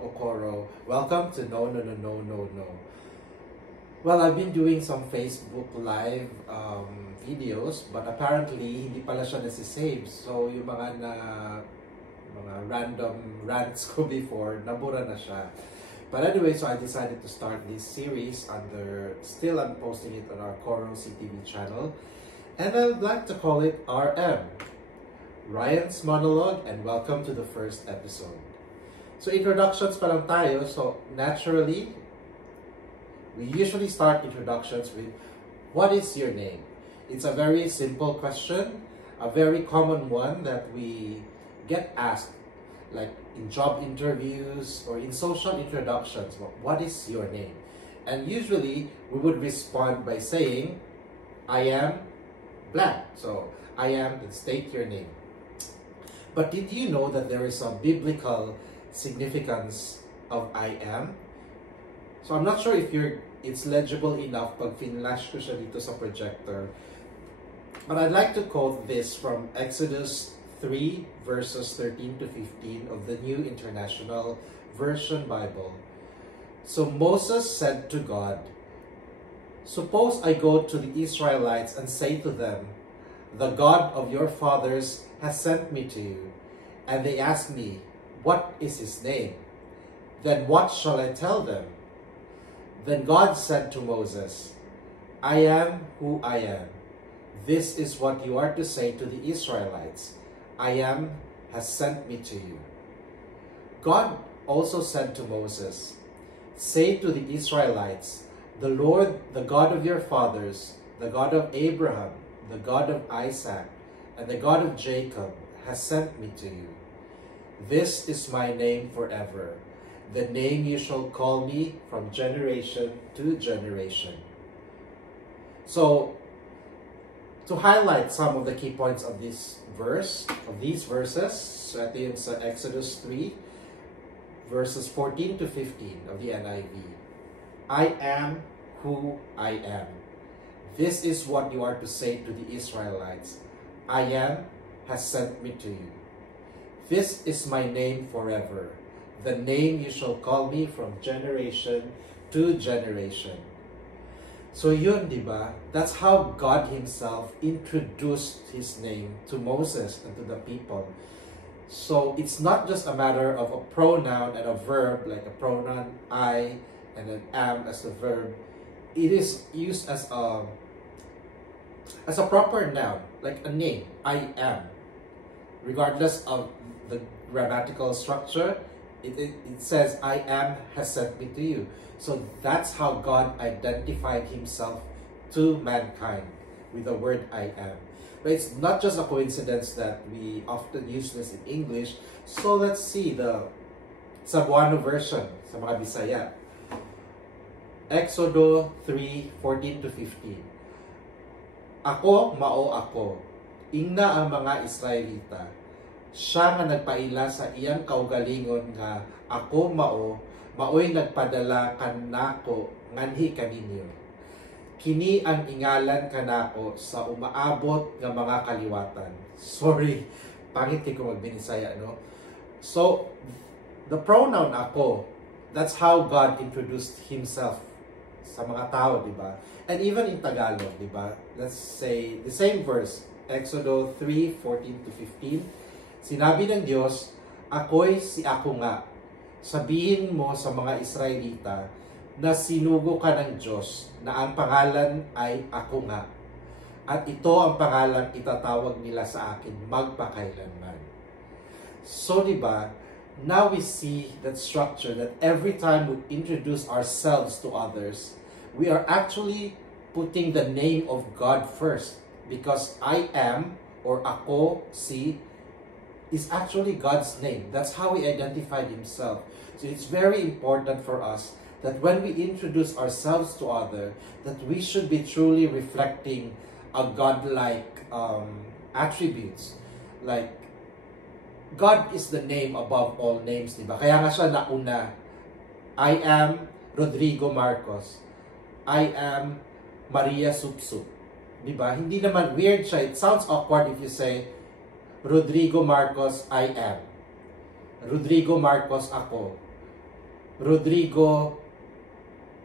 Okoro. Welcome to No No No No No No. Well, I've been doing some Facebook Live videos, but apparently hindi pala siya nasi-save. So yung mga random rants ko before, nabura na siya. But anyway, so I decided to start this series still I'm posting it on our Coro CTV channel. And I'd like to call it RM, Ryan's Monologue, and welcome to the first episode. So introductions pa lang tayo, so naturally, we usually start introductions with, what is your name? It's a very simple question, a very common one that we get asked, like in job interviews or in social introductions. What is your name? And usually, we would respond by saying, I am blank. So, I am, and state your name. But did you know that there is a biblical significance of I am? So I'm not sure if it's legible enough pag finlash ko siya dito sa projector. But I'd like to quote this from Exodus 3 verses 13 to 15 of the New International Version Bible. So Moses said to God, "Suppose I go to the Israelites and say to them, 'The God of your fathers has sent me to you,' and they ask me, 'What is his name?' Then what shall I tell them?" Then God said to Moses, "I am who I am. This is what you are to say to the Israelites. I am has sent me to you." God also said to Moses, "Say to the Israelites, 'The Lord, the God of your fathers, the God of Abraham, the God of Isaac, and the God of Jacob has sent me to you. This is my name forever, the name you shall call me from generation to generation." So, to highlight some of the key points of these verses, so ito yung sa Exodus 3, verses 14 to 15 of the NIV. I am who I am. This is what you are to say to the Israelites. I am has sent me to you. This is my name forever, the name you shall call me from generation to generation. So yun, di ba? That's how God Himself introduced His name to Moses and to the people. So it's not just a matter of a pronoun and a verb, like a pronoun I and an am as the verb. It is used as a proper noun, like a name, I am. Regardless of the grammatical structure, it says, I am has sent me to you. So that's how God identified Himself to mankind with the word I am. But it's not just a coincidence that we often use this in English. So let's see the Cebuano version sa mga Bisaya. Exodo 3:14 to 15. Ako, mao ako. Ingna ang mga Israelita. Siya nga nagpaila sa iyang kaugalingon nga ako mao, maoy nagpadala kanako nganhi kaninyo. Kini ang ingalan kanako sa umaabot nga mga kaliwatan. Sorry, pangit ko magbinisaya, no? So, the pronoun ako, that's how God introduced Himself sa mga tao, di ba? And even in Tagalog, di ba? Let's say the same verse, Exodo 3:14 to 15. Sinabi ng Diyos, ako'y si ako nga. Sabihin mo sa mga Israelita na sinugo ka ng Diyos, na ang pangalan ay ako nga. At ito ang pangalan itatawag nila sa akin magpakailanman. So, di ba? Now we see that structure that every time we introduce ourselves to others, we are actually putting the name of God first, because I am, or ako, si, is actually God's name. That's how He identified Himself. So it's very important for us that when we introduce ourselves to others, that we should be truly reflecting a God-like attributes. Like, God is the name above all names, diba? Kaya nga siya nauna, I am Rodrigo Marcos. I am Maria Supsup. Diba? Hindi naman weird siya. It sounds awkward if you say, Rodrigo Marcos, I am. Rodrigo Marcos, ako. Rodrigo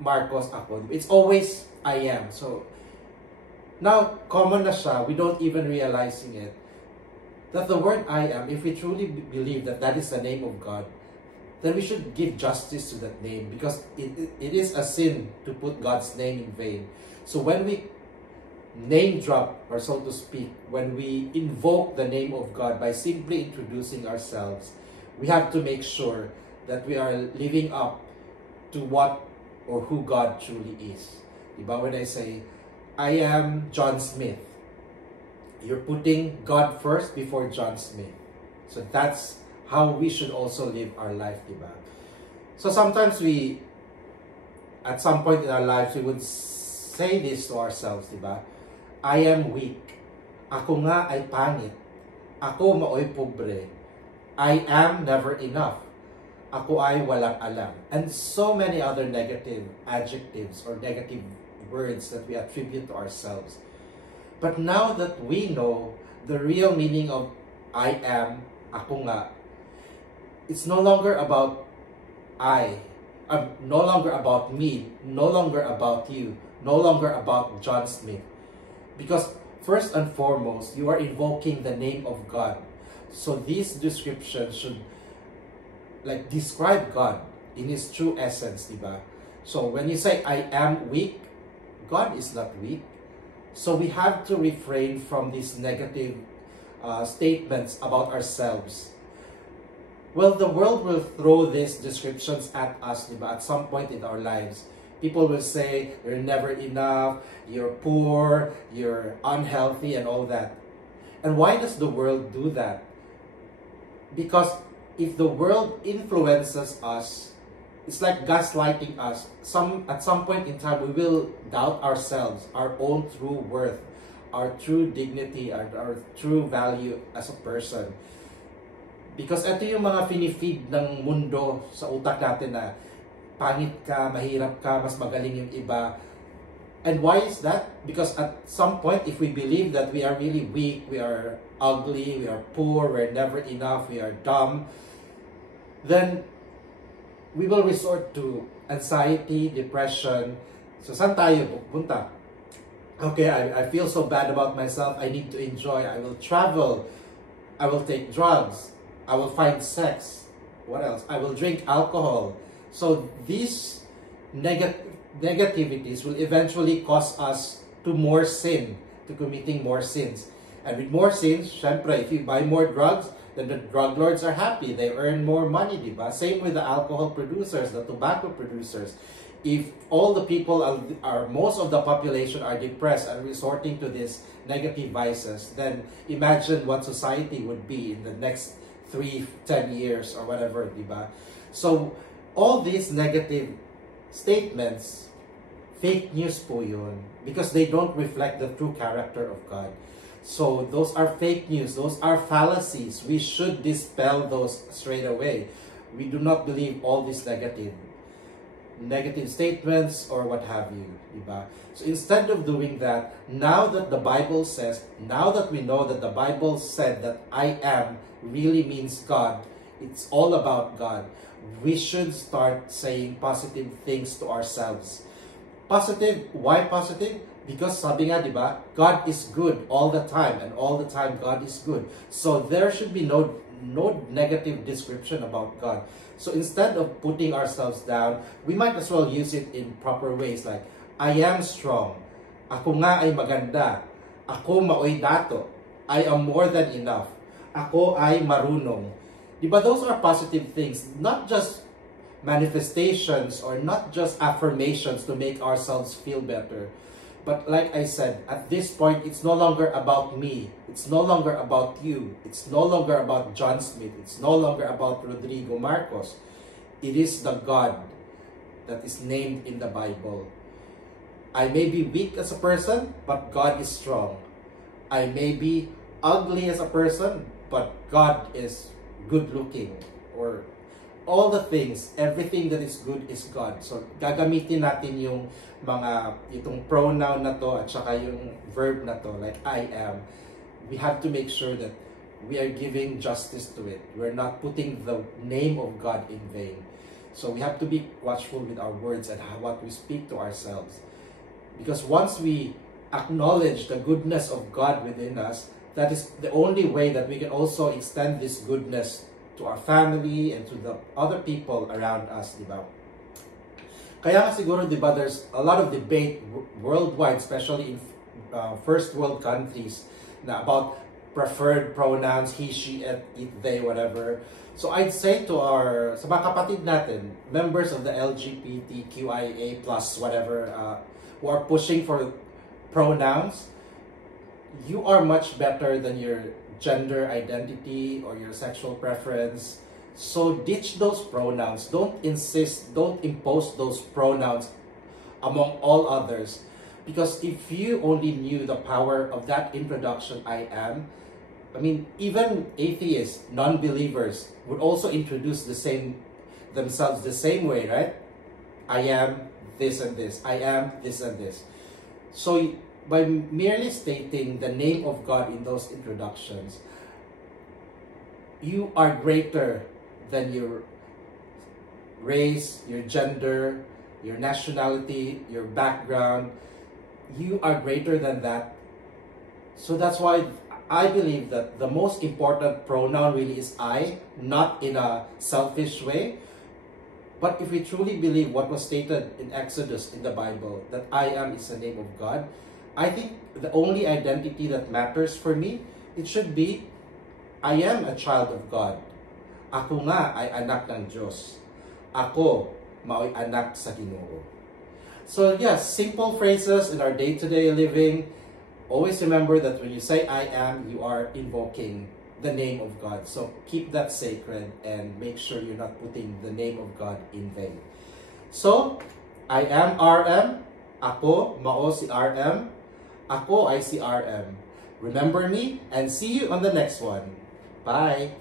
Marcos ako. It's always I am. So, now, common na siya, we don't even realizing it, that the word I am, if we truly believe that that is the name of God, then we should give justice to that name, because it is a sin to put God's name in vain. So when we name drop, or so to speak, when we invoke the name of God by simply introducing ourselves, we have to make sure that we are living up to what or who God truly is. Diba? When I say, I am John Smith, you're putting God first before John Smith. So that's how we should also live our life, diba? So sometimes we, at some point in our lives, we would say this to ourselves, diba? I am weak. Ako nga ay pangit. Ako maoy pobre. I am never enough. Ako ay walang alam. And so many other negative adjectives or negative words that we attribute to ourselves. But now that we know the real meaning of I am, ako nga, it's no longer about no longer about me, no longer about you, no longer about John Smith. Because first and foremost, you are invoking the name of God. So these descriptions should like describe God in His true essence, diba? So when you say, I am weak, God is not weak. So we have to refrain from these negative statements about ourselves. Well, the world will throw these descriptions at us, diba? At some point in our lives. People will say, you're never enough, you're poor, you're unhealthy, and all that. And why does the world do that? Because if the world influences us, it's like gaslighting us. At some point in time, we will doubt ourselves, our own true worth, our true dignity, our true value as a person. Because ito yung mga finifeed ng mundo sa utak natin na pangit ka, mahirap ka, mas magaling yung iba. And why is that? Because at some point, if we believe that we are really weak, we are ugly, we are poor, we're never enough, we are dumb, then we will resort to anxiety, depression. So saan tayo pupunta? Okay, I feel so bad about myself, I need to enjoy, I will travel, I will take drugs, I will find sex, what else? I will drink alcohol. So these negativities will eventually cause us to more sin, to committing more sins. And with more sins, syempre, if you buy more drugs, then the drug lords are happy. They earn more money, diba? Same with the alcohol producers, the tobacco producers. If all the people most of the population are depressed and resorting to these negative vices, then imagine what society would be in the next 3-10 years or whatever, diba? So all these negative statements, fake news po yun, because they don't reflect the true character of God. So those are fake news, those are fallacies. We should dispel those straight away. We do not believe all these negative statements or what have you, diba? So instead of doing that, now that the Bible says, now that we know that the Bible said that I am really means God, it's all about God, we should start saying positive things to ourselves. Positive, why positive? Because sabi nga, diba, God is good all the time, and all the time God is good. So there should be no negative description about God. So instead of putting ourselves down, we might as well use it in proper ways, like, I am strong, ako nga ay maganda, ako maoy dato, I am more than enough, ako ay marunong. Diba, those are positive things, not just manifestations or not just affirmations to make ourselves feel better. But like I said, at this point, it's no longer about me. It's no longer about you. It's no longer about John Smith. It's no longer about Rodrigo Marcos. It is the God that is named in the Bible. I may be weak as a person, but God is strong. I may be ugly as a person, but God is good looking. Or all the things, everything that is good is God. So gagamitin natin yung itong pronoun na to at saka yung verb na to, like I am. We have to make sure that we are giving justice to it. We're not putting the name of God in vain. So we have to be watchful with our words and what we speak to ourselves. Because once we acknowledge the goodness of God within us, that is the only way that we can also extend this goodness to our family and to the other people around us, di ba? Kaya nga siguro, di ba, there's a lot of debate worldwide, especially in first world countries, na about preferred pronouns, he, she, it, they, whatever. So I'd say to sa mga kapatid natin, members of the LGBTQIA+, whatever, who are pushing for pronouns, you are much better than your gender identity or your sexual preference. So ditch those pronouns. Don't insist, don't impose those pronouns among all others. Because if you only knew the power of that introduction, I am, I mean, even atheists, non-believers would also introduce themselves the same way, right? I am this and this. I am this and this. So by merely stating the name of God in those introductions, you are greater than your race, your gender, your nationality, your background. You are greater than that. So that's why I believe that the most important pronoun really is I, not in a selfish way. But if we truly believe what was stated in Exodus in the Bible, that I am is the name of God, I think the only identity that matters for me, it should be, I am a child of God. Ako nga ay anak ng Diyos. Ako mao'y anak sa Ginoo. So yes, simple phrases in our day-to-day living. Always remember that when you say I am, you are invoking the name of God. So keep that sacred and make sure you're not putting the name of God in vain. So, I am RM. Ako, mao si RM. Ako ay si RM. Remember me and see you on the next one. Bye!